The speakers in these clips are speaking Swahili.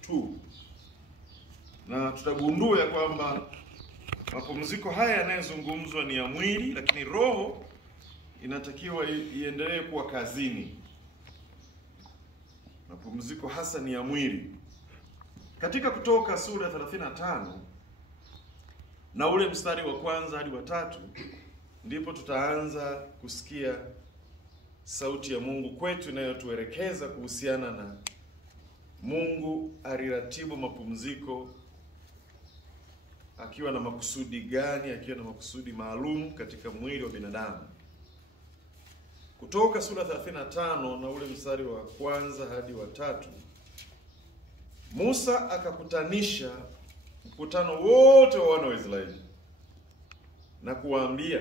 tu, na tutagundua ya kwamba mapumziko haya yanayozungumzwa ni ya mwili, lakini roho inatakiwa iendelee kuwa kazini. Mapumziko hasa ni ya mwili. Katika Kutoka sura ya 35 na ule mstari wa 1 hadi wa 3 ndipo tutaanza kusikia sauti ya Mungu kwetu inayotuelekeza kuhusiana na Mungu aliratibu mapumziko akiwa na makusudi gani, akiwa na makusudi maalum katika mwili wa binadamu. Kutoka sura 35 na ule mstari wa 1 hadi wa 3, Musa akakutanisha mkutano wote wa wana wa Israeli na kuwaambia,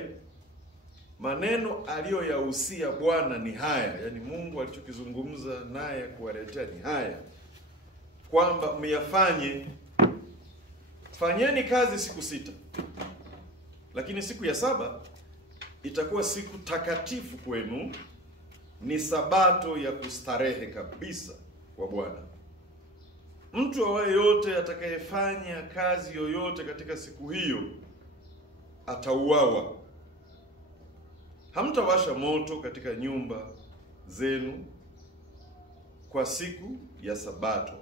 maneno aliyoyahusia Bwana ni haya, yani Mungu alichokizungumza naye kuwaletea ni haya, kwamba fanyeni kazi siku 6, lakini siku ya 7 itakuwa siku takatifu kwenu, ni sabato ya kustarehe kabisa kwa Bwana. Mtu awaye yote atakayefanya kazi yoyote katika siku hiyo atauawa. Hamtawasha moto katika nyumba zenu kwa siku ya Sabato.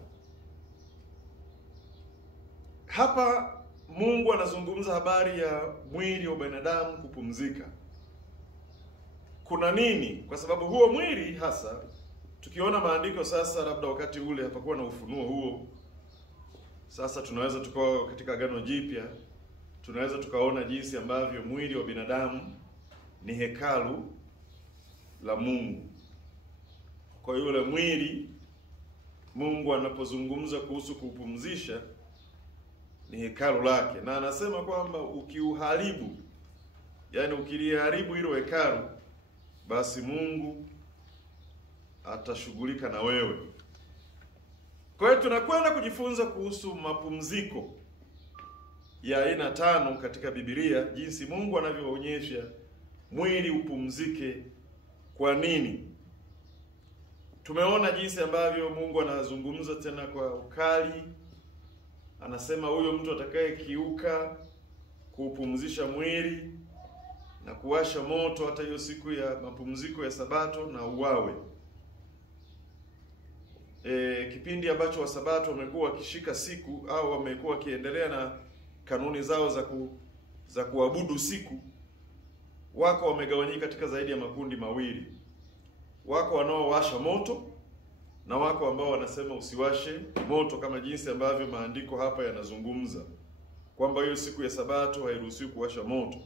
Hapa Mungu anazungumza habari ya mwili wa binadamu kupumzika. Kuna nini? Kwa sababu huo mwili hasa, tukiona maandiko sasa, labda wakati ule hapakuwa na ufunuo huo. Sasa tunaweza tukawa katika Agano Jipya, tunaweza tukaona jinsi ambavyo mwili wa binadamu ni hekalu la Mungu. Kwa hiyo ule mwili Mungu anapozungumza kuhusu kupumzisha ni hekalu lake, na anasema kwamba ukiuharibu, yani ukiliharibu hilo hekalu, basi Mungu atashughulika na wewe. Kwa hiyo tunakwenda kujifunza kuhusu mapumziko ya aina 5 katika Biblia, jinsi Mungu anavyoonyesha mwili upumzike kwa nini. Tumeona jinsi ambavyo Mungu anazungumza tena kwa ukali. Anasema huyo mtu atakayekiuka kuupumzisha mwili na kuwasha moto hata hiyo siku ya mapumziko ya Sabato na uwawe. Kipindi ambacho wa Sabato wamekuwa wakishika siku au wamekuwa wakiendelea na kanuni zao za kuabudu siku, wako wamegawanyika katika zaidi ya makundi mawili. Wako wanaowasha moto na wako ambao wanasema usiwashe moto, kama jinsi ambavyo maandiko hapa yanazungumza kwamba hiyo siku ya Sabato hairuhusiwi kuwasha moto.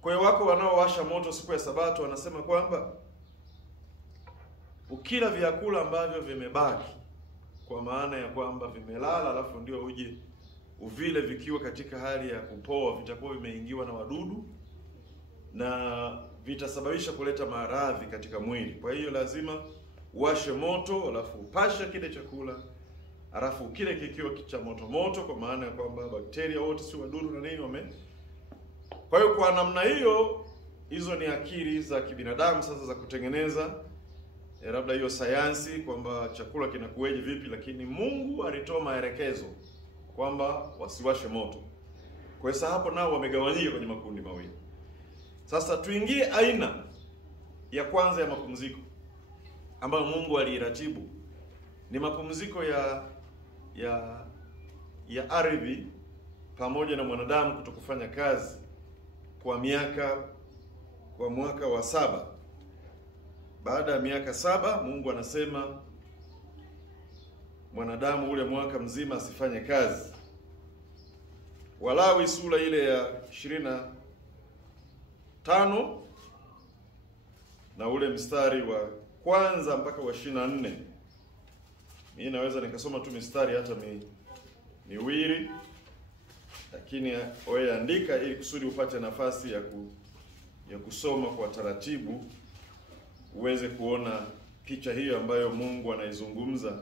Kwa hiyo wako wanaowasha moto siku ya Sabato wanasema kwamba ukila vyakula ambavyo vimebaki, kwa maana ya kwamba vimelala alafu ndio uje uvile vikiwa katika hali ya kupoa, vitakuwa vimeingiwa na wadudu na vitasababisha kuleta maradhi katika mwili. Kwa hiyo lazima uwashe moto, alafu upashe kile chakula, alafu kile kikiwa cha moto, kwa maana ya kwamba bakteria wote, si wadudu na nini Kwa hiyo kwa namna hiyo, hizo ni akili za kibinadamu sasa za kutengeneza labda hiyo sayansi kwamba chakula kinakuweje vipi, lakini Mungu alitoa maelekezo kwamba wasiwashe moto. Kwa hiyo hapo nao wamegawanyika kwenye makundi mawili. Sasa tuingie aina ya kwanza ya mapumziko ambayo Mungu aliratibu. Ni mapumziko ya ardhi pamoja na mwanadamu kutokufanya kazi kwa mwaka wa 7. Baada ya miaka 7 Mungu anasema mwanadamu ule mwaka mzima asifanye kazi. Walawi sura ile ya 25 na ule mstari wa 1 mpaka wa 24. Mimi naweza nikasoma tu mistari hata miwili, lakini wewe andika ili kusudi upate nafasi ya kusoma kwa taratibu, uweze kuona picha hiyo ambayo Mungu anaizungumza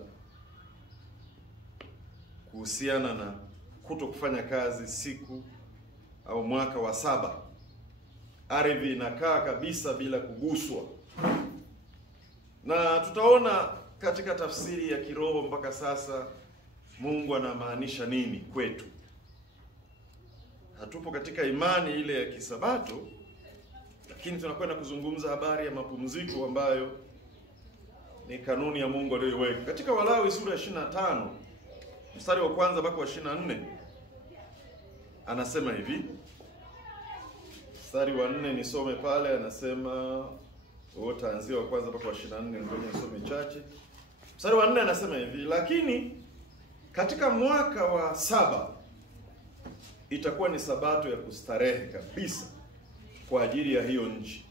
kuhusiana na kutokufanya kazi siku au mwaka wa 7. Ardhi inakaa kabisa bila kuguswa. Na tutaona katika tafsiri ya kiroho mpaka sasa Mungu anamaanisha nini kwetu. Hatupo katika imani ile ya kisabato, lakini tunakwenda kuzungumza habari ya mapumziko ambayo ni kanuni ya Mungu aliyoiweka. Katika Walawi sura ya 25 mstari wa kwanza mpaka wa 24 anasema hivi. Mstari wa 4 nisome pale, anasema wote anzia wa kwanza mpaka wa 24, ngoja nisome chache. Mstari wa 4 anasema hivi: lakini katika mwaka wa 7 itakuwa ni sabato ya kustarehe kabisa kwa ajili ya hiyo nchi.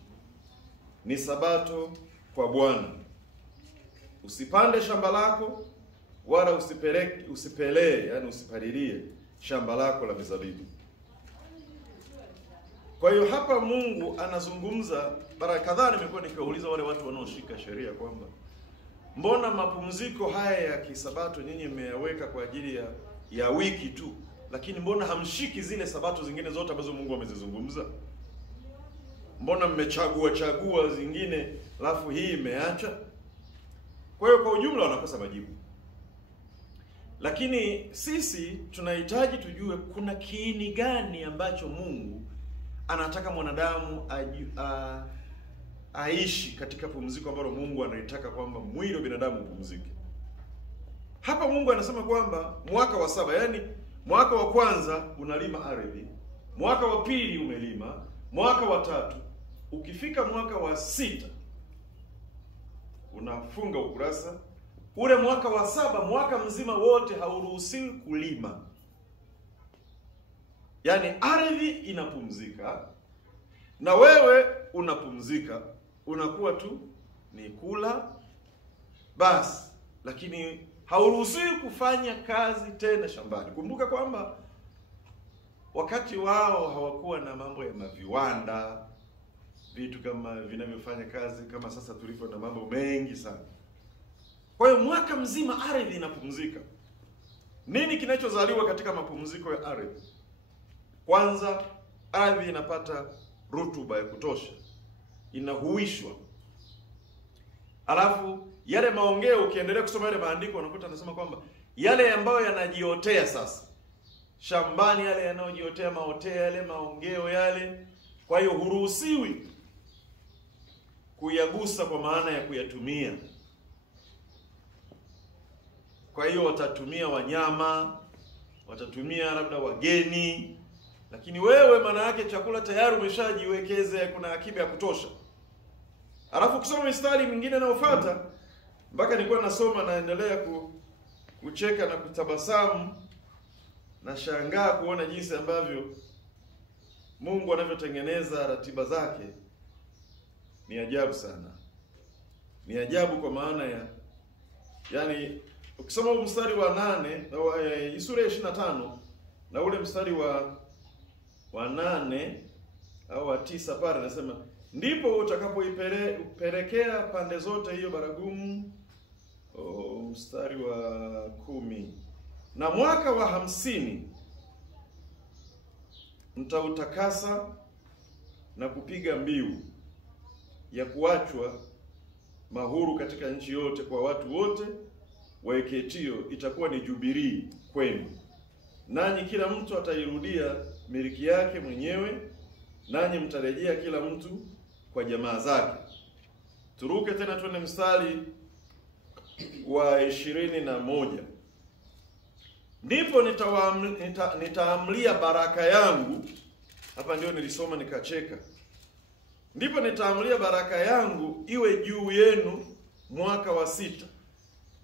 Ni sabato kwa Bwana. Usipande shamba lako wala usipelee, yani usipalilie shamba lako la mizabibu. Kwa hiyo hapa Mungu anazungumza. Mara kadhaa nimekuwa nikauliza wale watu wanaoshika sheria kwamba mbona mapumziko haya ya kisabato nyinyi mmeyaweka kwa ajili ya wiki tu, lakini mbona hamshiki zile sabato zingine zote ambazo Mungu amezizungumza? Mbona mmechagua zingine alafu hii imeacha? Kwa hiyo kwa ujumla wanakosa majibu. Lakini sisi tunahitaji tujue kuna kiini gani ambacho Mungu anataka mwanadamu aishi katika pumziko ambalo Mungu anaitaka kwamba mwili wa binadamu upumzike. Hapa Mungu anasema kwamba mwaka wa 7, yani mwaka wa kwanza unalima ardhi, mwaka wa pili umelima, mwaka wa 3, ukifika mwaka wa 6 unafunga ukurasa. Ule mwaka wa 7, mwaka mzima wote hauruhusiwi kulima. Yaani ardhi inapumzika na wewe unapumzika, unakuwa tu ni kula basi, lakini hauruhusiwi kufanya kazi tena shambani. Kumbuka kwamba wakati wao hawakuwa na mambo ya maviwanda, vitu kama vinavyofanya kazi kama sasa tulivyo na mambo mengi sana. Kwa hiyo mwaka mzima ardhi inapumzika. Nini kinachozaliwa katika mapumziko ya ardhi? Kwanza, ardhi inapata rutuba ya kutosha, inahuishwa. Alafu yale maongeo, ukiendelea kusoma yale maandiko unakuta anasema kwamba yale ambayo yanajiotea sasa shambani, yale yanayojiotea maotea, yale maongeo yale, kwa hiyo huruhusiwi kuyagusa kwa maana ya kuyatumia. Kwa hiyo watatumia wanyama, watatumia labda wageni, lakini wewe maana yake chakula tayari umeshajiwekeze, kuna akiba ya kutosha. Alafu kusoma mistari mingine inayofuata, mpaka nilikuwa nasoma naendelea kucheka na kutabasamu na shangaa kuona jinsi ambavyo Mungu anavyotengeneza ratiba zake. Ni ajabu sana. Ni ajabu kwa maana yani ukisoma mstari wa 8 sura ya 25 na ule mstari wa 8 au wa 9 pale anasema, ndipo utakapoipelekea pande zote hiyo baragumu. Mstari wa 10, na mwaka wa 50 mtautakasa na kupiga mbiu ya kuachwa mahuru katika nchi yote kwa watu wote waeketio. Itakuwa ni jubilii kwenu, nanyi kila mtu atairudia miliki yake mwenyewe, nanyi mtarejea kila mtu kwa jamaa zake. Turuke tena tuende mstari wa 21. Ndipo nitaamlia baraka yangu. Hapa ndio nilisoma nikacheka. Ndipo nitaamlia baraka yangu iwe juu yenu mwaka wa 6,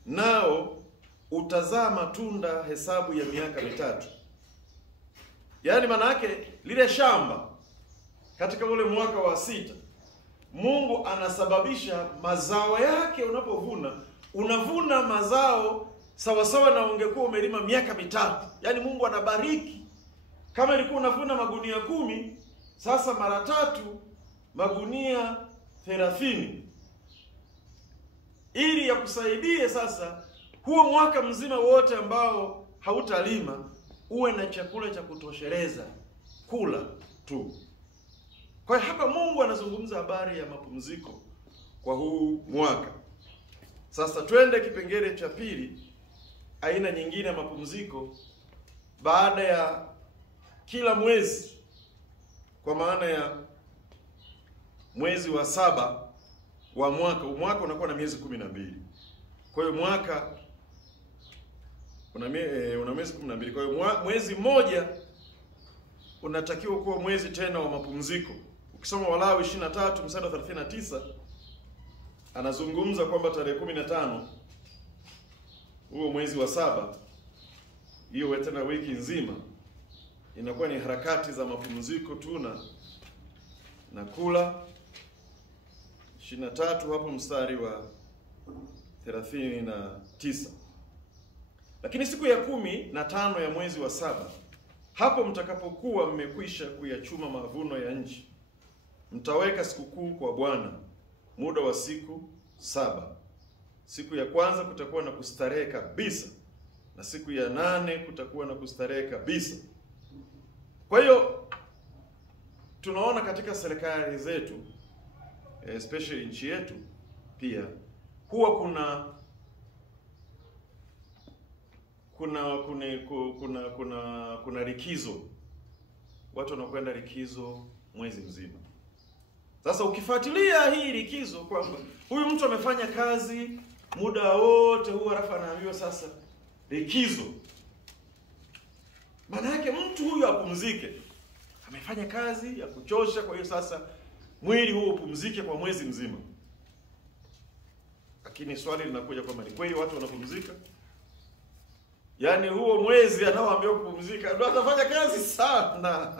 nao utazaa matunda hesabu ya miaka 3. Yaani maana yake lile shamba katika ule mwaka wa 6, Mungu anasababisha mazao yake. Unapovuna, unavuna mazao sawasawa na ungekuwa umelima miaka 3. Yaani Mungu anabariki. Kama ilikuwa unavuna magunia 10, sasa mara 3 magunia 30, ili ya kusaidie sasa huo mwaka mzima wote ambao hautalima uwe na chakula cha kutosheleza kula tu. Kwa hiyo hapa Mungu anazungumza habari ya mapumziko kwa huu mwaka. Sasa twende kipengele cha pili aina nyingine ya mapumziko baada ya kila mwezi, kwa maana ya mwezi wa 7 wa mwaka unakuwa na miezi 12. Kwa hiyo mwaka una miezi 12. Kwa hiyo mwezi mmoja unatakiwa kuwa mwezi tena wa mapumziko. Ukisoma Walawi 23 mstari wa 39 anazungumza kwamba tarehe 15 huo mwezi wa 7, hiyo tena wiki nzima inakuwa ni harakati za mapumziko tu na kula. 23 hapo mstari wa 39. Lakini siku ya 15 ya mwezi wa 7, hapo mtakapokuwa mmekwisha kuyachuma mavuno ya nchi, mtaweka sikukuu kwa Bwana, muda wa siku 7. Siku ya kwanza kutakuwa na kustarehe kabisa, na siku ya 8 kutakuwa na kustarehe kabisa. Kwa hiyo tunaona katika serikali zetu, especially nchi yetu pia, huwa kuna likizo. Watu wanakwenda likizo mwezi mzima. Sasa ukifuatilia hii likizo kwamba huyu mtu amefanya kazi muda wote huu, halafu anaambiwa sasa likizo, maana yake mtu huyu apumzike. Amefanya kazi ya kuchosha, kwa hiyo sasa mwili huu upumzike kwa mwezi mzima. Lakini swali linakuja kwamba ni kweli watu wanapumzika? Yaani huo mwezi anaoambiwa kupumzika ndio atafanya kazi sana.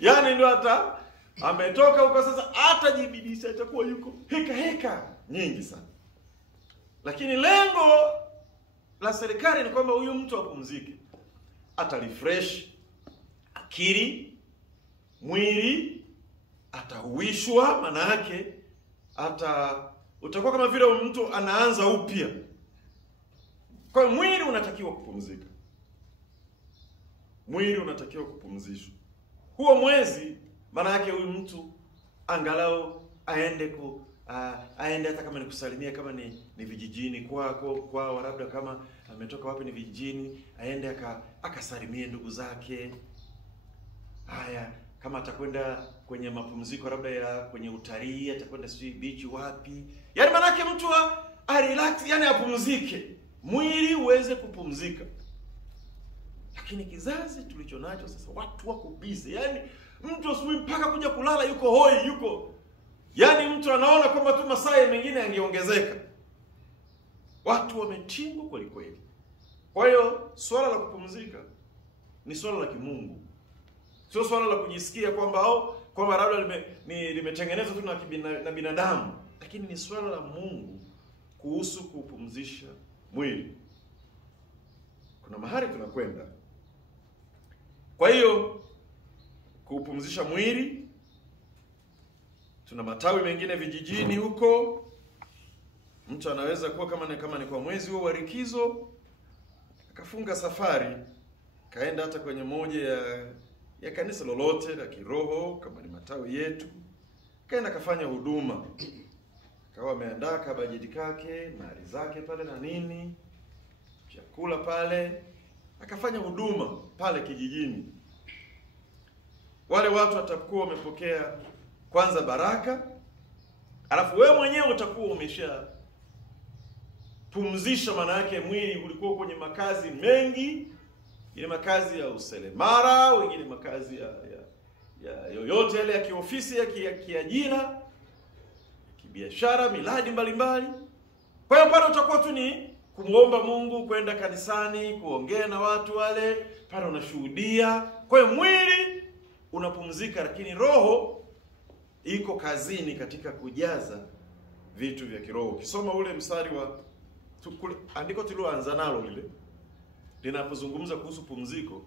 Yaani ndio hata ametoka huko sasa atajibidisha, itakuwa yuko heka nyingi sana. Lakini lengo la serikali ni kwamba huyu mtu apumzike. Atarefresh akili, mwili atahuishwa, maana yake utakuwa kama vile mtu anaanza upya. Kwa hiyo mwili unatakiwa kupumzika. Mwili unatakiwa kupumzishwa. Huo mwezi maana yake huyu mtu angalau aende hata kama ni kusalimia, kama ni vijijini kwao, labda kama ametoka wapi ni vijijini, aende akasalimie ndugu zake. Haya, kama atakwenda kwenye mapumziko labda ya kwenye utalii, atakwenda beach wapi. Yaani maana yake mtu relax, yani apumzike. Mwili uweze kupumzika. Lakini kizazi tulichonacho sasa, watu wako busy. Yaani mtu asubuhi mpaka kuja kulala yuko hoi, yaani mtu anaona kwamba tu masaa mengine yangeongezeka. Watu wametingwa kweli kweli. Kwa hiyo swala la kupumzika ni swala la kimungu. Sio swala la kujisikia kwamba labda limetengenezwa tu na binadamu, lakini ni swala la Mungu kuhusu kupumzisha mwili. Kuna mahali tunakwenda. Kwa hiyo kupumzisha mwili, tuna matawi mengine vijijini huko. Mtu anaweza kuwa kama ni kwa mwezi huo wa likizo, akafunga safari, kaenda hata kwenye moja ya kanisa lolote la kiroho kama ni matawi yetu, kaenda kafanya huduma. Kawa ameandaa kabajeti kake, mali zake pale na nini, chakula pale, akafanya huduma pale kijijini. Wale watu watakuwa wamepokea kwanza baraka, alafu wewe mwenyewe utakuwa umesha pumzisha. Maana yake mwili ulikuwa kwenye makazi mengi, ile makazi ya uselemara, wengine makazi ya yoyote yale ya kiofisi, ya kiajira, kibiashara, miradi mbalimbali. Kwa hiyo pale utakuwa tu ni kumuomba Mungu, kwenda kanisani, kuongea na watu wale, pale unashuhudia. Kwa hiyo mwili unapumzika, lakini roho iko kazini katika kujaza vitu vya kiroho. Ukisoma ule mstari wa andiko tulioanza nalo lile, linapozungumza kuhusu pumziko,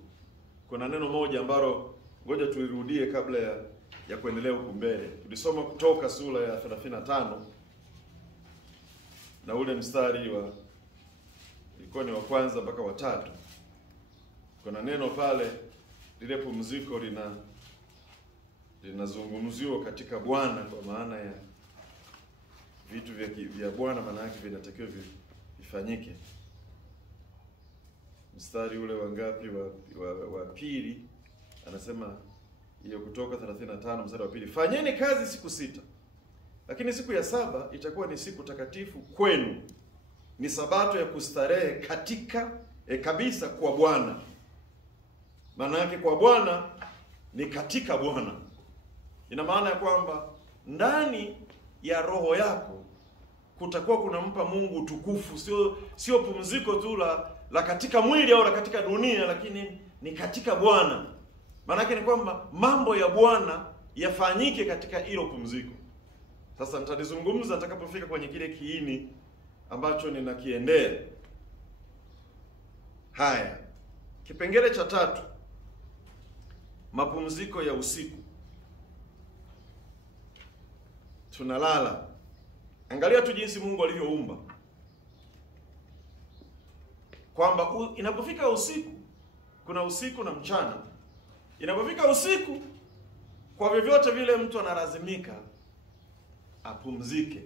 kuna neno moja ambalo ngoja tulirudie kabla ya kuendelea huku mbele. Tulisoma Kutoka sura ya 35 na ule mstari ilikuwa ni wa kwanza mpaka wa 3. Kuna neno pale, lile pumziko linazungumziwa katika Bwana, kwa maana ya vitu vya Bwana, maana yake vinatakiwa vifanyike. mstari ule wangapi wa pili, anasema hiyo Kutoka 35 mstari wa pili, fanyeni kazi siku 6, lakini siku ya 7 itakuwa ni siku takatifu kwenu, ni sabato ya kustarehe katika kabisa kwa Bwana. Maana yake kwa Bwana ni katika Bwana. Ina maana ya kwamba ndani ya roho yako kutakuwa kunampa Mungu utukufu, sio pumziko tu la katika mwili au la katika dunia, lakini ni katika Bwana. Maana yake ni kwamba mambo ya Bwana yafanyike katika hilo pumziko. Sasa nitalizungumza nitakapofika kwenye kile kiini ambacho ninakiendea. Haya, kipengele cha 3, mapumziko ya usiku. Tunalala. Angalia tu jinsi Mungu alivyoumba, kwamba inapofika usiku kuna usiku na mchana. Inapofika usiku, kwa vyovyote vile mtu analazimika apumzike,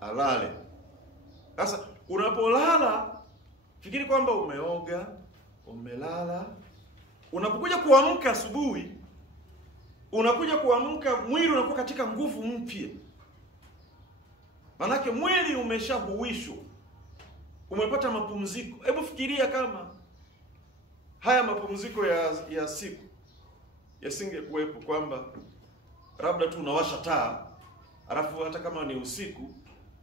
alale. Sasa unapolala, fikiri kwamba umeoga, umelala, unapokuja kuamka asubuhi, unakuja kuamka, mwili unakuwa katika nguvu mpya. Manake mwili umeshahuishwa, umepata mapumziko. Hebu fikiria kama haya mapumziko ya siku yasingekuwepo, kwamba labda tu unawasha taa, alafu hata kama ni usiku,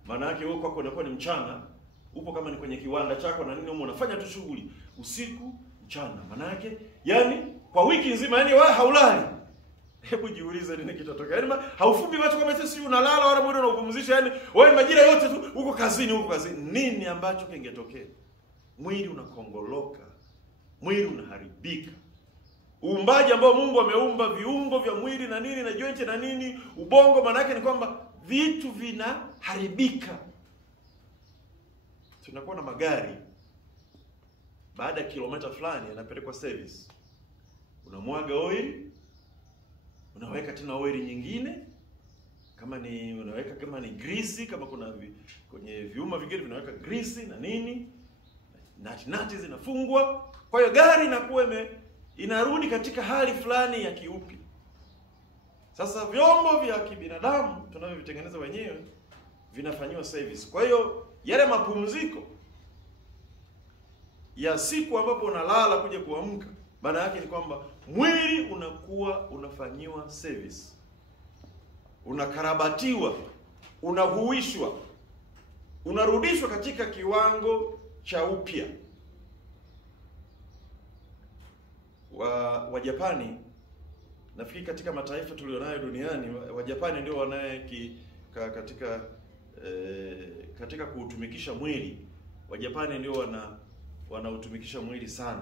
maana yake wewe kwako unakuwa ni mchana, upo kama ni kwenye kiwanda chako na nini, unafanya tu shughuli usiku mchana. Maana yake yani kwa wiki nzima yani wewe haulali. Hebu jiulize nini kitatokea. Yaani haufumbi macho kama sisi unalala wala mwili unaupumzisha, yani wewe majira yote tu uko kazini. Nini ambacho kingetokea? Mwili unakongoloka, mwili unaharibika. Uumbaji ambao Mungu ameumba, viungo vya mwili na nini na joint na nini, ubongo, maana yake ni kwamba vitu vinaharibika. Tunakuwa na magari, baada ya kilomita fulani yanapelekwa service. Unamwaga oil, unaweka tena oil nyingine, kama ni unaweka kama ni grease, kama kuna kwenye vyuma vingine vinaweka grease na nini, nati zinafungwa. Kwa hiyo gari inakuwa inarudi katika hali fulani ya kiupi. Sasa vyombo vya kibinadamu tunavyovitengeneza wenyewe vinafanywa service. Kwa hiyo yale mapumziko ya siku ambapo unalala kuja kuamka, maana yake ni kwamba mwili unakuwa unafanyiwa service, unakarabatiwa, unahuishwa, unarudishwa katika kiwango cha upya. Wa Japani, nafikiri katika mataifa tulionayo duniani, wa Japani ndio wanaye katika kuutumikisha mwili. Wa Japani ndio wanautumikisha mwili sana.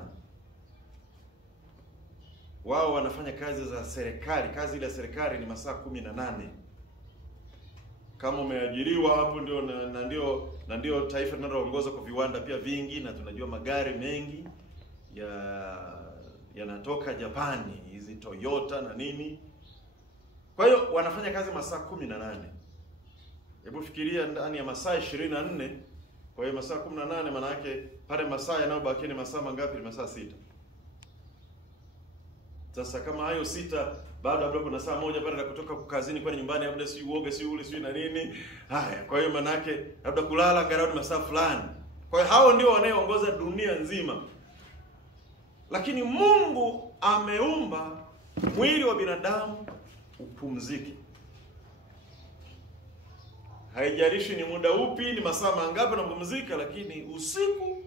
Wao wanafanya kazi za serikali. Kazi ile ya serikali ni masaa 18. Kama umeajiriwa hapo ndio taifa linaloongoza kwa viwanda pia vingi, na tunajua magari mengi yanatoka Japani, hizi Toyota na nini. Kwa hiyo wanafanya kazi masaa 18. Hebu fikiria ndani ya masaa 24. Kwa hiyo masaa 18 maana yake pale masaa yanayobaki ni masaa mangapi? Ni masaa 6. Sasa kama hayo 6, baada labda kuna saa moja baada ya kutoka kazini kwenda nyumbani, labda si uoga, si ule, si na nini. Haya, kwa hiyo maana yake labda kulala angalau masaa fulani. Kwa hiyo hao ndio wanaoongoza dunia nzima. Lakini Mungu ameumba mwili wa binadamu upumzike. Haijalishi ni muda upi, ni masaa mangapi unapumzika, lakini usiku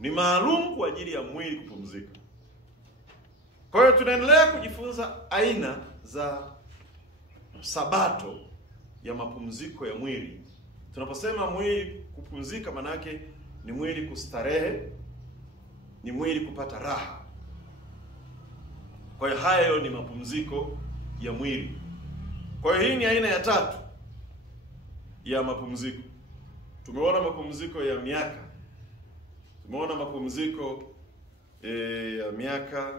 ni maalum kwa ajili ya mwili kupumzika. Kwa hiyo tunaendelea kujifunza aina za sabato ya mapumziko ya mwili. Tunaposema mwili kupumzika, maana yake ni mwili kustarehe, ni mwili kupata raha. Kwa hiyo hayo ni mapumziko ya mwili. Kwa hiyo hii ni aina ya 3 ya mapumziko. Tumeona mapumziko ya miaka. Tumeona mapumziko ya miaka,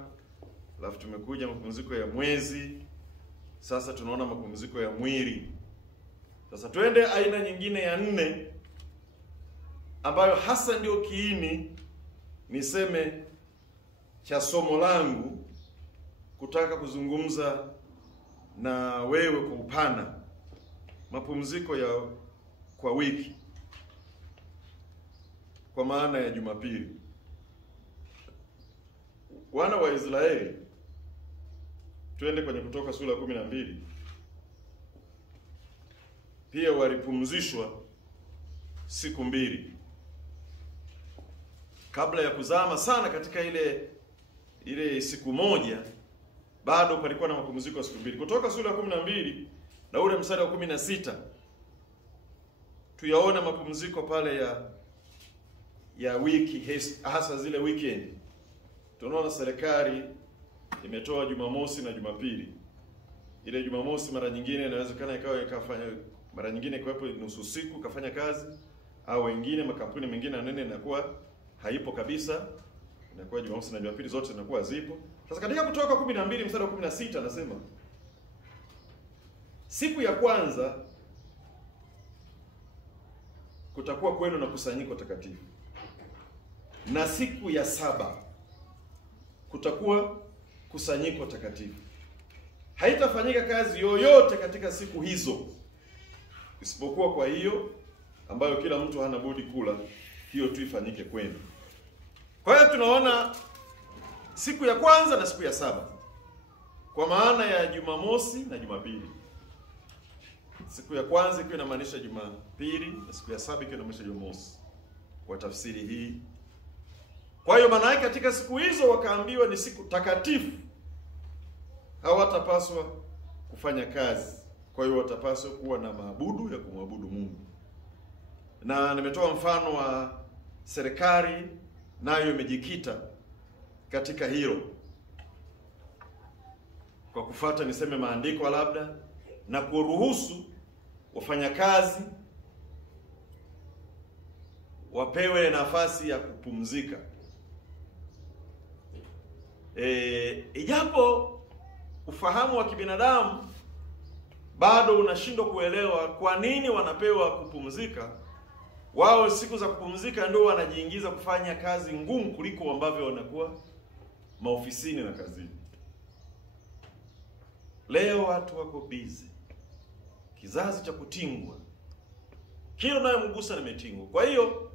alafu tumekuja mapumziko ya mwezi. Sasa tunaona mapumziko ya mwili. Sasa twende aina nyingine ya 4 ambayo hasa ndio kiini niseme cha somo langu, kutaka kuzungumza na wewe kwa upana, mapumziko ya kwa wiki, kwa maana ya Jumapili. Wana wa Israeli, twende kwenye Kutoka sura ya 12, pia walipumzishwa siku mbili kabla ya kuzama sana katika ile siku moja. Bado palikuwa na mapumziko ya siku mbili. Kutoka sura ya 12 na ule mstari wa 16 tuyaona mapumziko pale ya wiki, hasa zile weekend. Tunaona serikali imetoa Jumamosi na Jumapili. Ile Jumamosi mara nyingine inawezekana ikafanya, mara nyingine ikawepo nusu siku kafanya kazi, au wengine makampuni mengine nene inakuwa haipo kabisa, inakuwa Jumamosi na Jumapili zote zinakuwa zipo. Sasa katika Kutoka 12 mstari wa 16 anasema, siku ya kwanza kutakuwa kwenu na kusanyiko takatifu, na siku ya saba kutakuwa kusanyiko takatifu. Haitafanyika kazi yoyote katika siku hizo, isipokuwa kwa hiyo ambayo kila mtu hana budi kula, hiyo tu ifanyike kwenu. Kwa hiyo tunaona siku ya kwanza na siku ya saba, kwa maana ya Jumamosi na Jumapili. Siku ya kwanza ikiwa inamaanisha Jumapili na siku ya saba ikiwa inamaanisha Jumamosi, kwa tafsiri hii. Kwa hiyo maana yake katika siku hizo wakaambiwa ni siku takatifu, hawatapaswa kufanya kazi. Kwa hiyo watapaswa kuwa na maabudu ya kumwabudu Mungu. Na nimetoa mfano wa serikali, nayo imejikita katika hilo kwa kufuata niseme maandiko labda, na kuruhusu wafanyakazi wapewe nafasi ya kupumzika. Ijapo ufahamu wa kibinadamu bado unashindwa kuelewa kwa nini wanapewa kupumzika. Wao siku za kupumzika ndio wanajiingiza kufanya kazi ngumu kuliko ambavyo wanakuwa maofisini na kazini. Leo watu wako busy, kizazi cha kutingwa, kila unayomgusa nimetingwa. Kwa hiyo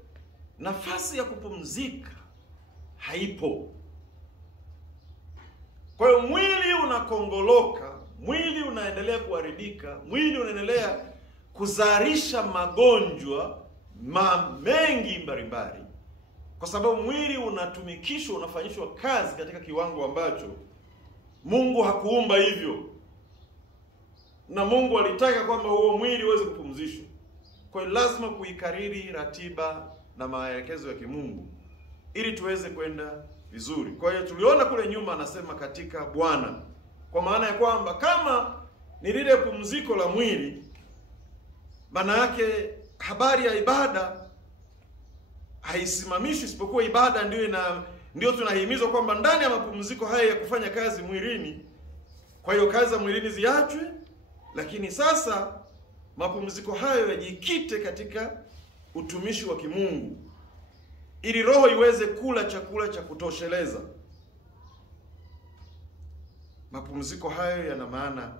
nafasi ya kupumzika haipo. Kwa hiyo mwili unakongoloka, mwili unaendelea kuharibika, mwili unaendelea kuzalisha magonjwa mengi mbalimbali, kwa sababu mwili unatumikishwa, unafanyishwa kazi katika kiwango ambacho Mungu hakuumba hivyo. Na Mungu alitaka kwamba huo mwili uweze kupumzishwa. Kwa hiyo lazima kuikariri ratiba na maelekezo ya kimungu ili tuweze kwenda vizuri. Kwa hiyo tuliona kule nyuma anasema katika Bwana, kwa maana ya kwamba kama ni lile pumziko la mwili, maana yake habari ya ibada haisimamishwi, isipokuwa ibada ndio tunahimizwa kwamba ndani ya mapumziko haya ya kufanya kazi mwilini. Kwa hiyo kazi za mwilini ziachwe, lakini sasa mapumziko hayo yajikite katika utumishi wa kimungu, ili roho iweze kula chakula cha kutosheleza. Mapumziko hayo yana maana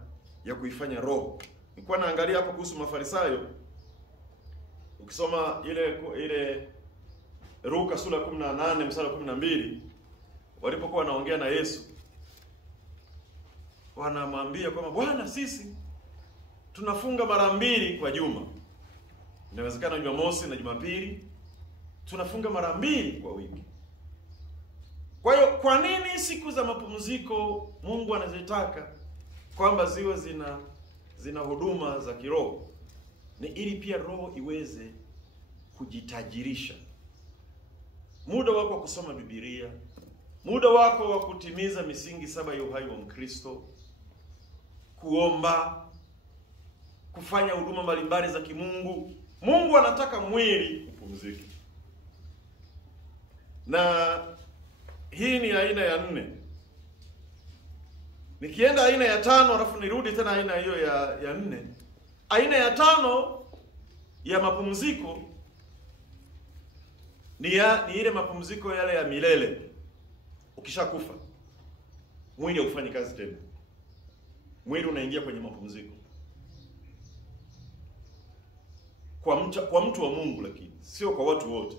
ya kuifanya roho. Nilikuwa naangalia hapo kuhusu Mafarisayo. Ukisoma ile Luka sura 18 mstari wa 12, walipokuwa wanaongea na Yesu, wanamwambia kwamba Bwana, sisi tunafunga mara 2 kwa juma. Inawezekana Jumamosi na Jumapili, tunafunga mara 2 kwa wiki. Kwa hiyo kwa nini siku za mapumziko Mungu anazitaka kwamba ziwe zina huduma za kiroho? Ni ili pia roho iweze kujitajirisha. Muda wako wa kusoma Biblia, muda wako wa kutimiza misingi 7 ya uhai wa Mkristo, kuomba, kufanya huduma mbalimbali za kimungu. Mungu anataka mwili upumzike. Na hii ni aina ya 4. Nikienda aina ya 5 alafu nirudi tena aina hiyo ya 4. Aina ya 5 ya mapumziko ni ile mapumziko yale ya milele. Ukishakufa mwili haufanyi kazi tena, mwili unaingia kwenye mapumziko kwa mtu wa Mungu, lakini sio kwa watu wote.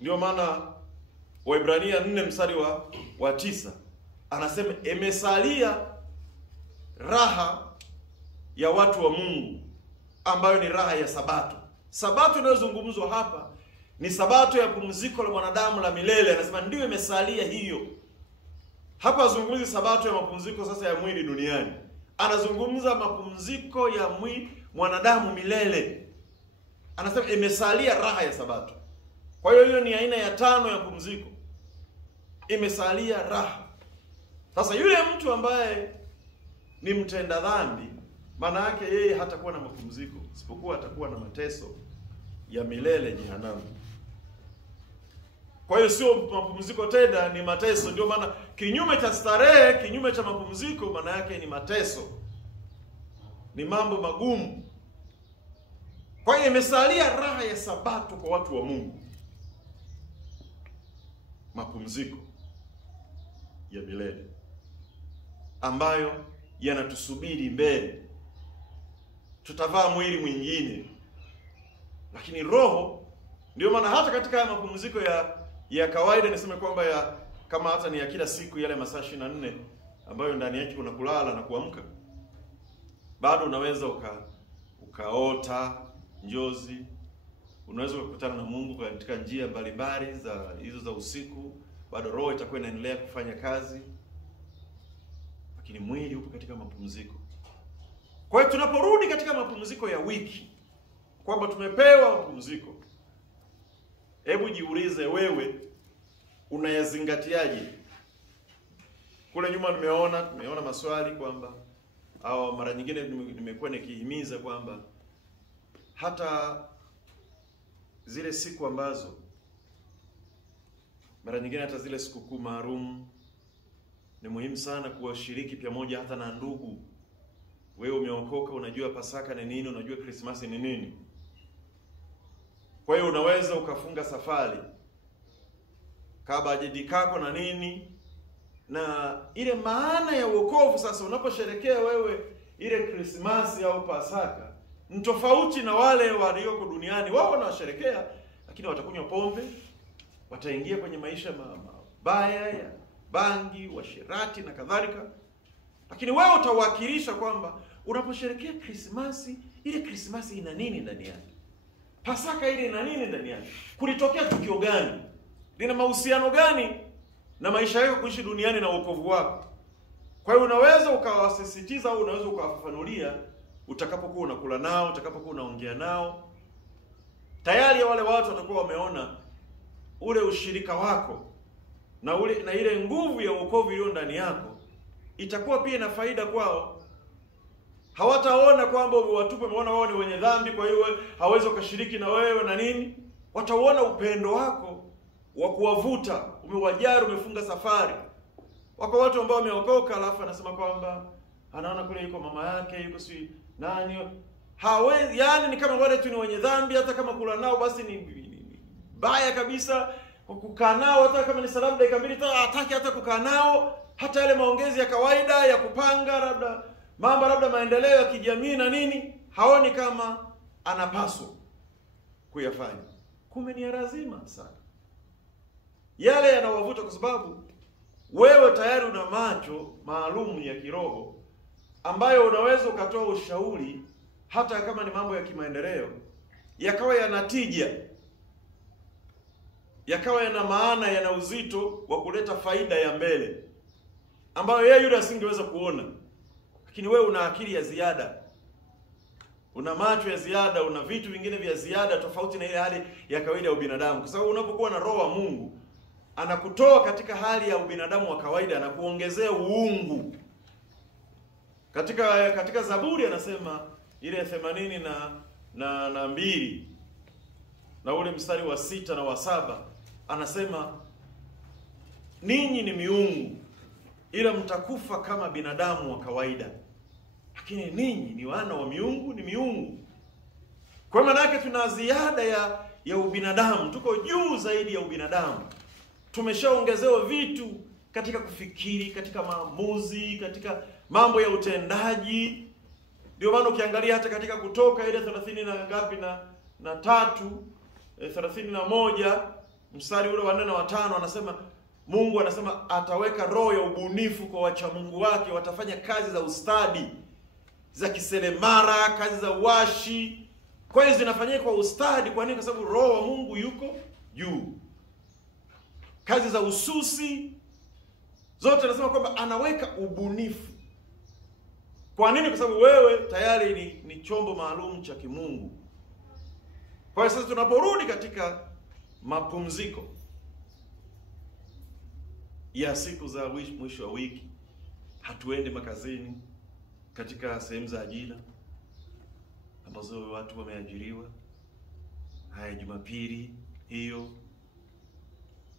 Ndio maana Waebrania 4 mstari wa 9 anasema imesalia raha ya watu wa Mungu, ambayo ni raha ya Sabato. Sabato inayozungumzwa hapa ni Sabato ya pumziko la mwanadamu la milele. Anasema ndio imesalia hiyo. Hapa azungumzi Sabato ya mapumziko sasa ya mwili duniani. Anazungumza mapumziko ya mwanadamu milele. Anasema imesalia raha ya Sabato. Kwa hiyo ni aina ya 5 ya pumziko. Imesalia raha. Sasa yule mtu ambaye ni mtenda dhambi, maana yake yeye hatakuwa na mapumziko, isipokuwa atakuwa na mateso ya milele jehanamu. Kwa hiyo sio mapumziko tena, ni mateso. Ndio maana kinyume cha starehe, kinyume cha mapumziko, maana yake ni mateso, ni mambo magumu. Kwa hiyo imesalia raha ya Sabato kwa watu wa Mungu, mapumziko ya milele ambayo yanatusubiri mbele. Tutavaa mwili mwingine, lakini roho. Ndio maana hata katika haya mapumziko ya kawaida niseme kwamba kama hata ni ya kila siku, yale masaa 24 ambayo ndani yake kuna kulala na kuamka, bado unaweza ukaota njozi, unaweza kukutana na Mungu katika njia mbalimbali za usiku, bado roho itakuwa inaendelea kufanya kazi, lakini mwili upo katika mapumziko. Kwa hiyo tunaporudi katika mapumziko ya wiki, kwamba tumepewa mapumziko, hebu jiulize wewe unayazingatiaje? Kule nyuma tumeona maswali kwamba, au mara nyingine nimekuwa nikihimiza kwamba hata zile siku ambazo mara nyingine hata zile sikukuu maalum ni muhimu sana kuwashiriki pamoja hata na ndugu. Wewe umeokoka, unajua Pasaka ni nini, unajua Krismasi ni nini. Kwa hiyo unaweza ukafunga safari kabajeti kako na nini, na ile maana ya wokovu. Sasa unaposherekea wewe ile Krismasi au Pasaka, ni tofauti na wale walioko duniani. Wao wanasherekea, lakini watakunywa pombe, wataingia kwenye maisha mabaya ya bangi, washerati na kadhalika. Lakini wewe utawakilisha kwamba unaposherekea Krismasi, ile Krismasi ina nini ndani yake? Pasaka ile ina nini ndani yake? Kulitokea tukio gani? Lina mahusiano gani na maisha yako kuishi duniani na wokovu wako? Kwa hiyo unaweza ukawasisitiza au unaweza ukawafafanulia utakapokuwa unakula nao, utakapokuwa unaongea nao. Tayari wale watu watakuwa wameona ule ushirika wako na ile nguvu ya wokovu iliyo ndani yako. Itakuwa pia na faida kwao. Hawataona kwamba umewatupa, umeona wao ni wenye dhambi, kwa hiyo hawezi kushiriki na wewe na nini. Wataona upendo wako wa kuwavuta, umewajari, umefunga safari. Wako watu ambao wameokoka alafu anasema kwamba anaona kule yuko mama yake, yuko si nani, hawezi, yani ni kama wale tu ni wenye dhambi. Hata kama kula nao basi ni baya kabisa, kwa kukaa nao hata kama ni salamu dakika 2 hataki hata kukaa nao. Hata yale maongezi ya kawaida ya kupanga labda maendeleo ya kijamii na nini, haoni kama anapaswa kuyafanya. Kumbe ni lazima sana. Yale yanawavuta kwa sababu wewe tayari una macho maalum ya kiroho ambayo unaweza ukatoa ushauri, hata kama ni mambo ya kimaendeleo, yakawa yanatija, yakawa yana maana, yana uzito wa kuleta faida ya mbele ambayo yeye yule asingeweza kuona. Lakini wewe una akili ya ziada, una macho ya ziada, una vitu vingine vya ziada tofauti na ile hali ya kawaida ya ubinadamu. Kwa sababu unapokuwa na roho wa Mungu, anakutoa katika hali ya ubinadamu wa kawaida, anakuongezea uungu. Katika Zaburi anasema ile 82 na ule mstari wa 6 na wa 7 anasema, ninyi ni miungu ila mtakufa kama binadamu wa kawaida, lakini ninyi ni wana wa miungu, ni miungu. Kwa maana yake tuna ziada ya ubinadamu, tuko juu zaidi ya ubinadamu. Tumeshaongezewa vitu katika kufikiri, katika maamuzi, katika mambo ya utendaji. Ndio maana ukiangalia hata katika Kutoka ile 30 na ngapi na 31 mstari ule wa 4 na wa 5 anasema, Mungu anasema ataweka roho ya ubunifu kwa wacha Mungu wake, watafanya kazi za ustadi, za kiseremala, kazi za uashi. Kwa hiyo zinafanyika kwa ustadi. Kwa nini? Kwa sababu roho wa Mungu yuko juu. Kazi za ususi zote anasema kwamba anaweka ubunifu. Kwa nini? Kwa sababu wewe tayari ni chombo maalum cha kimungu. Kwa hiyo sasa tunaporudi katika mapumziko ya siku za mwisho wa wiki, hatuende makazini katika sehemu za ajira ambazo watu wameajiriwa. Haya, Jumapili hiyo,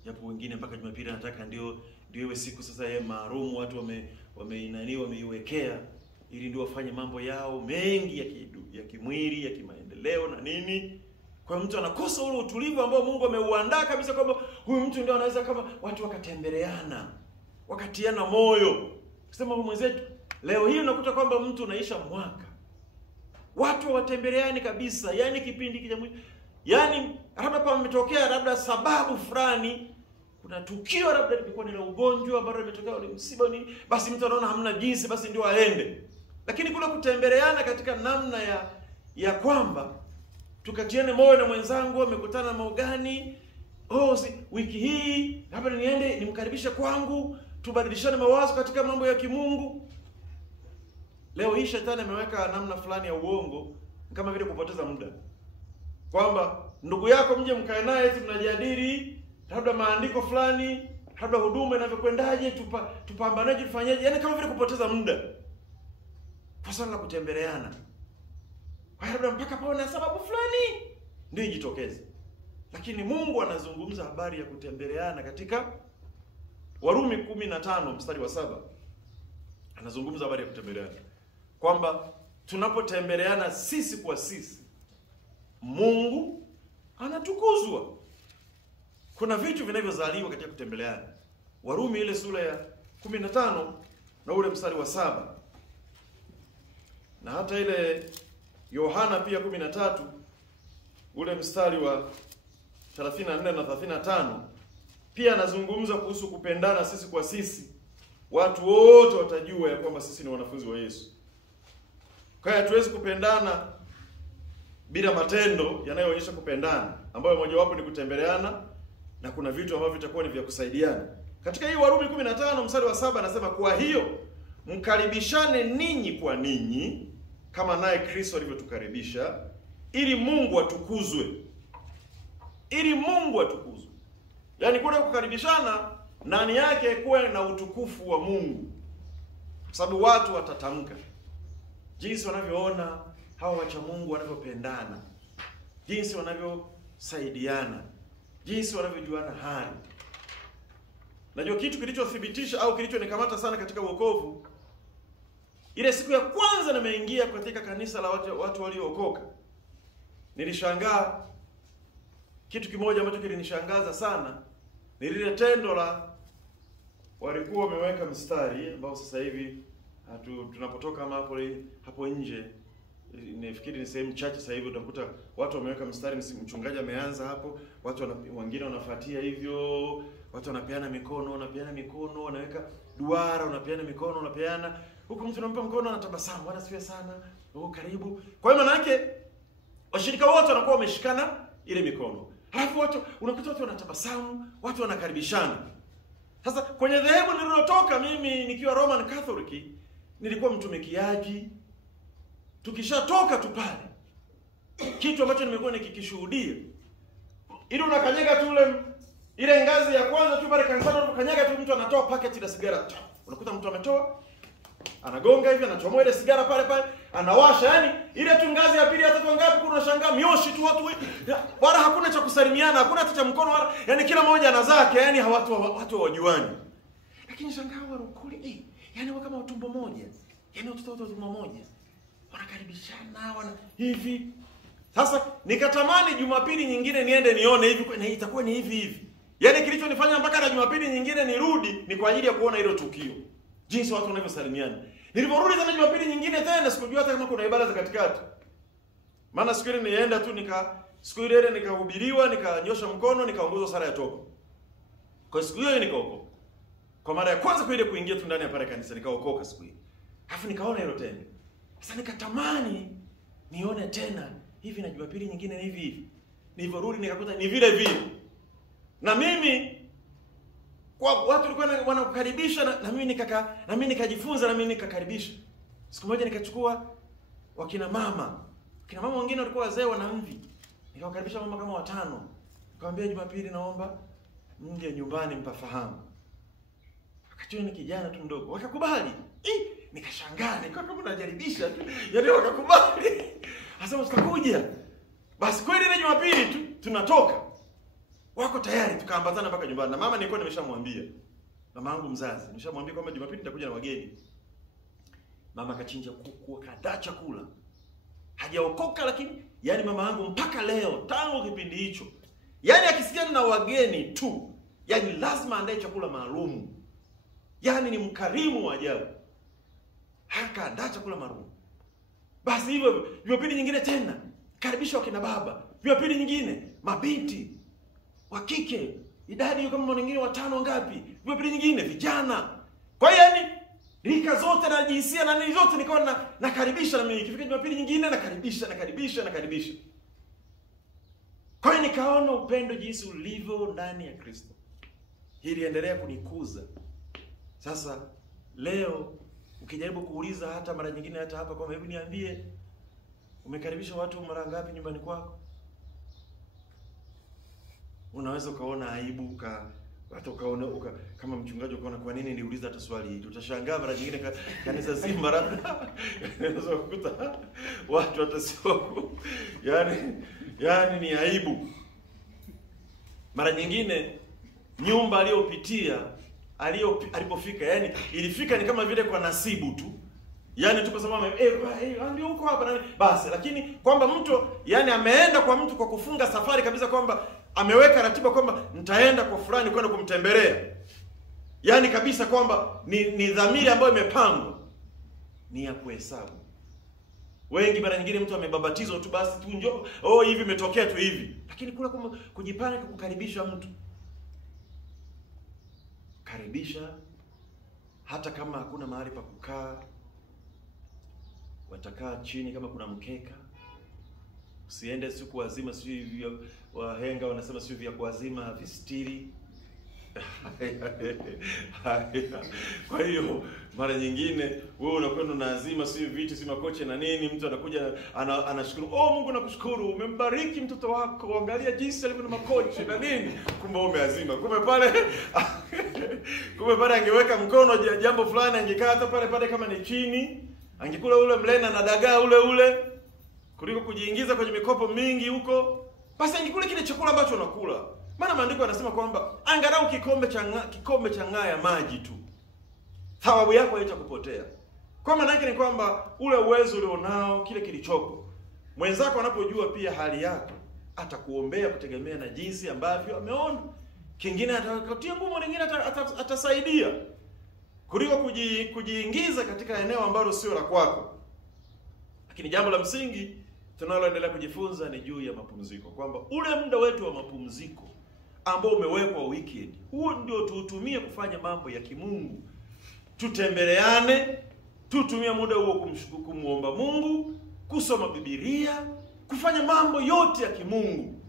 japo wengine mpaka Jumapili anataka ndio iwe siku sasa ya maalum, watu wameiwekea ili ndio wafanye mambo yao mengi ya kimwili, ya kimaendeleo na nini. Kwa mtu anakosa ule utulivu ambao Mungu ameuandaa kabisa, kwamba huyu mtu ndio anaweza kama watu wakatembeleana, wakatiana moyo. Kusema mwenzetu, leo hii unakuta kwamba mtu unaisha mwaka, watu hawatembeleani kabisa. Yaani kipindi kija, yaani labda pametokea labda sababu fulani, kuna tukio labda lilikuwa ni la ugonjwa ambalo limetokea, ni msiba nini, basi mtu anaona hamna jinsi, basi ndio aende. Lakini kule kutembeleana katika namna ya kwamba tukatiane moyo, na mwenzangu amekutana na mambo gani, wiki hii labda niende nimkaribishe kwangu, tubadilishane mawazo katika mambo ya kimungu. Leo hii shetani ameweka namna fulani ya uongo, kama vile kupoteza muda, kwamba ndugu yako mje mkae naye eti mnajadili labda maandiko fulani, labda huduma inavyokwendaje, tupambanaje, tufanyaje, yaani kama vile kupoteza muda kwa sababu la kutembeleana. Kwa hiyo mpaka pawe na sababu fulani ndio ijitokeze. Lakini Mungu anazungumza habari ya kutembeleana katika Warumi 15 mstari wa 7. Anazungumza habari ya kutembeleana, kwamba tunapotembeleana sisi kwa sisi, Mungu anatukuzwa. Kuna vitu vinavyozaliwa katika kutembeleana. Warumi ile sura ya 15 na ule mstari wa 7. Na hata ile Yohana pia 13 ule mstari wa 34 na 35 pia anazungumza kuhusu kupendana sisi kwa sisi. Watu wote watajua ya kwamba sisi ni wanafunzi wa Yesu. Kwa hiyo hatuwezi kupendana bila matendo yanayoonyesha kupendana, ambayo mojawapo ni kutembeleana, na kuna vitu ambavyo vitakuwa ni vya kusaidiana. Katika hii Warumi 15 mstari wa 7 anasema, kwa hiyo mkaribishane ninyi kwa ninyi kama naye Kristo alivyotukaribisha, ili Mungu atukuzwe. Ili Mungu atukuzwe. Yaani kule kukaribishana ndani yake kuwe na utukufu wa Mungu. Kwa sababu watu watatamka jinsi wanavyoona hawa wacha Mungu wanavyopendana, jinsi wanavyosaidiana, jinsi wanavyojuana hali. Najua kitu kilichothibitisha au kilichonikamata sana katika wokovu, ile siku ya kwanza nimeingia katika kanisa la watu waliookoka, nilishangaa kitu kimoja ambacho kilinishangaza sana. Ni lile tendo la walikuwa wameweka mstari ambao sasa hivi tunapotoka hapo nje, nafikiri ni sehemu chache sasa hivi utakuta watu wameweka mstari, mchungaji ameanza hapo, watu wengine wanafuatia hivyo, watu wanapeana mikono, wanaweka duara, wanapeana mikono, wanapeana. Huko mtu anampa mkono anatabasamu, anasifiwe sana, karibu. Kwa hiyo maana yake washirika wote wanakuwa wameshikana ile mikono. Halafu unakuta watu wanatabasamu, watu wanakaribishana. Sasa kwenye dhehebu nililotoka mimi nikiwa Roman Catholic, nilikuwa mtumikiaji. Tukishatoka tu pale, kitu ambacho nimekuwa nikikishuhudia, ili unakanyaga tu ile ngazi ya kwanza tu pale kanisani, unakanyaga tu mtu anatoa paketi la sigara. Unakuta mtu ametoa, anagonga hivi, anachomoa ile sigara pale, anawasha. Yaani ile tu ngazi ya pili, ya tatu, ngapi kuna unashangaa mioshi tu, watu wala hakuna cha kusalimiana, hakuna hata cha mkono wala, yaani kila mmoja ana zake, yaani watu hawajuani. Lakini shangaa warokuli, yaani wao kama utumbo moja, yaani watoto wa tumbo moja, wanakaribishana hivi. Sasa nikatamani Jumapili nyingine niende nione hivi na itakuwa ni hivi. Yaani kilichonifanya mpaka na Jumapili nyingine nirudi ni kwa ajili ya kuona hilo tukio. Jinsi watu wanavyosalimiana. Niliporudi tena Jumapili nyingine tena sikujua hata kama kuna ibada za katikati. Maana siku ile nienda tu siku ile nikahubiriwa, nikanyosha mkono, nikaongozwa sala ya toba. Kwa siku hiyo nikaokoka. Kwa mara ya kwanza kwa ile kuingia tu ndani ya pale kanisa nikaokoka siku hiyo. Alafu nikaona hilo tena. Sasa nikatamani nione tena hivi na Jumapili nyingine hivi. Niliporudi nikakuta ni vile vile. Na mimi kwa watu walikuwa wanakukaribisha na mimi nikajifunza na mimi nikakaribisha. Siku moja nikachukua wakina mama. Kina mama wengine walikuwa wazee wana mvi. Nikawakaribisha mama kama 5. Nikamwambia Jumapili naomba mje nyumbani mpafahamu. Wakati ni kijana tu mdogo. Wakakubali. Nikashangaa, nikawa kama najaribisha tu. Yaani wakakubali. Asema tutakuja. Basi kweli ile Jumapili tu tunatoka. Wako tayari tukaambatana mpaka nyumbani. Na mama nilikuwa nimeshamwambia. Mama yangu mzazi, nimeshamwambia kwamba Jumapili nitakuja na wageni. Mama akachinja kuku, akaandaa chakula. Hajaokoka lakini yani mama yangu mpaka leo tangu kipindi hicho. Yani akisikia na wageni tu, yani lazima andae chakula maalum. Yani ni mkarimu wa ajabu. Akaandaa chakula maalum. Basi hivyo Jumapili nyingine tena karibisha wakina baba. Jumapili nyingine mabinti wa kike, idadi hiyo kama wengine 5 ngapi. Jumapili nyingine vijana. Kwa hiyo yani rika zote na jinsia na nini zote nikawa nakaribisha na mimi ikifika Jumapili nyingine nakaribisha. Kwa hiyo nikaona upendo jinsi ulivyo ndani ya Kristo. Hili endelea kunikuza. Sasa leo ukijaribu kuuliza hata mara nyingine hata hapa kwa hebu niambie umekaribisha watu mara ngapi nyumbani kwako? Unaweza ukaona aibu hata ukaona kama mchungaji ukaona kwa nini niuliza hata swali hili. Utashangaa mara nyingine kanisa zima labda unaweza kukuta watu watasio yani ni aibu. Mara nyingine nyumba aliyopitia alipofika yani ilifika ni kama vile kwa nasibu tu. Yani tu kwa sababu ndio uko hapa nani basi, lakini kwamba mtu yani ameenda kwa mtu kwa kufunga safari kabisa kwamba ameweka ratiba kwamba nitaenda kwa fulani kwenda kumtembelea. Yani kabisa kwamba ni dhamiri ambayo imepangwa. Ni ya kuhesabu. Wengi mara nyingine mtu amebabatizwa tu basi tu njoo hivi imetokea tu hivi. Lakini kula kujipanga kukaribisha mtu. Karibisha hata kama hakuna mahali pa kukaa. Watakaa chini kama kuna mkeka. Usiende siku wazima sio wahenga wanasema sio vya kuazima visitiri. Kwa hiyo mara nyingine wewe unakwenda unaazima sio viti sio makoche na nini, mtu anakuja anashukuru, Mungu nakushukuru umembariki mtoto wako, angalia jinsi alivyo na makoche na nini, kumbe umeazima. Kumbe pale angeweka mkono jambo fulani, angekaa hata pale kama ni chini, angekula ule mlena na dagaa ule kuliko kujiingiza kwenye mikopo mingi huko. Basi angekula kile chakula ambacho unakula. Maana maandiko yanasema kwamba angalau kikombe cha ng'aa ya maji tu, thawabu yako haitakupotea. Kwa maana yake ni kwamba ule uwezo ulionao, kile kilichopo, mwenzako anapojua pia hali yako, atakuombea kutegemea na jinsi ambavyo ameona. Kingine atakatia nguvu, mwingine atasaidia. Kuliko kujiingiza katika eneo ambalo sio la kwako. Lakini jambo la msingi tunaloendelea kujifunza ni juu ya mapumziko. Kwamba ule muda wetu wa mapumziko ambao umewekwa weekend, huo ndio tuutumie kufanya mambo ya kimungu. Tutembeleane, tutumie muda huo kumuomba Mungu, kusoma Biblia, kufanya mambo yote ya kimungu.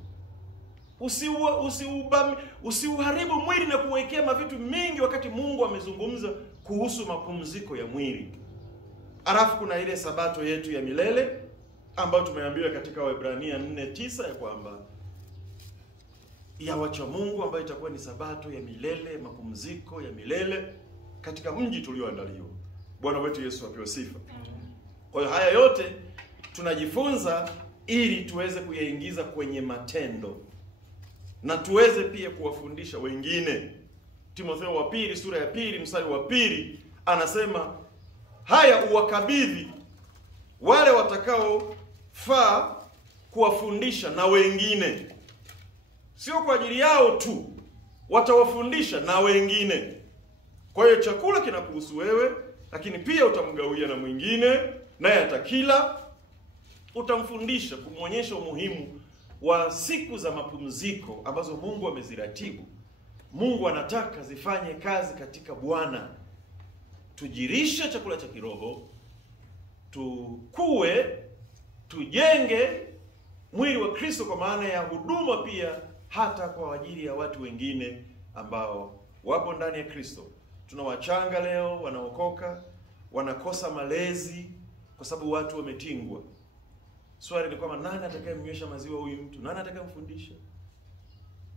Usiuharibu mwili na kuwekea mavitu mingi wakati Mungu amezungumza kuhusu mapumziko ya mwili. Alafu kuna ile sabato yetu ya milele ambayo tumeambiwa katika Waebrania 4:9 ya kwamba ya wacha Mungu ambayo itakuwa ni sabato ya milele, mapumziko ya milele katika mji tulioandaliwa. Bwana wetu Yesu apewe sifa. Kwa hiyo haya yote tunajifunza ili tuweze kuyaingiza kwenye matendo na tuweze pia kuwafundisha wengine. Timotheo wa pili sura ya 2 mstari wa 2 anasema, haya uwakabidhi wale watakao faa kuwafundisha na wengine. Sio kwa ajili yao tu, watawafundisha na wengine. Kwa hiyo chakula kinakuhusu wewe, lakini pia utamgawia na mwingine, naye atakila. Utamfundisha, kumwonyesha umuhimu wa siku za mapumziko ambazo Mungu ameziratibu. Mungu anataka zifanye kazi katika Bwana. Tujirishe chakula cha kiroho, tukue, tujenge mwili wa Kristo kwa maana ya huduma pia hata kwa ajili ya watu wengine ambao wapo ndani ya Kristo. Tuna wachanga leo wanaokoka, wanakosa malezi kwa sababu watu wametingwa. Swali ni kwamba nani atakayemnywesha maziwa huyu mtu? Nani atakayemfundisha?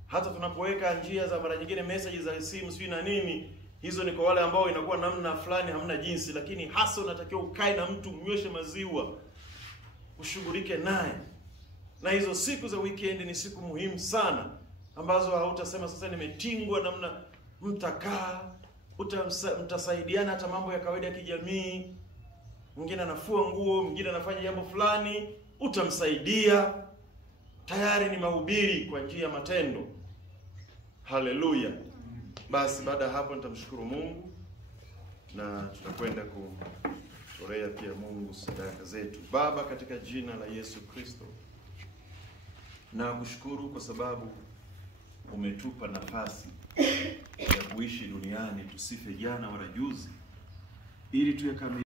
Hata tunapoweka njia za mara nyingine message za simu sio na nini, hizo ni kwa wale ambao inakuwa namna fulani hamna jinsi, lakini hasa unatakiwa ukae na mtu, mnyweshe maziwa, ushughulike naye. Na hizo siku za weekend ni siku muhimu sana ambazo hautasema sasa nimetingwa namna. Mtakaa, mtasaidiana hata mambo ya kawaida ya kijamii. Mwingine anafua nguo, mwingine anafanya jambo fulani, utamsaidia. Tayari ni mahubiri kwa njia ya matendo. Haleluya. Basi baada ya hapo nitamshukuru Mungu na tutakwenda kutolea pia Mungu sadaka zetu. Baba, katika jina la Yesu Kristo, na kushukuru kwa sababu umetupa nafasi ya kuishi duniani, tusife jana wala juzi, ili tuyakamilike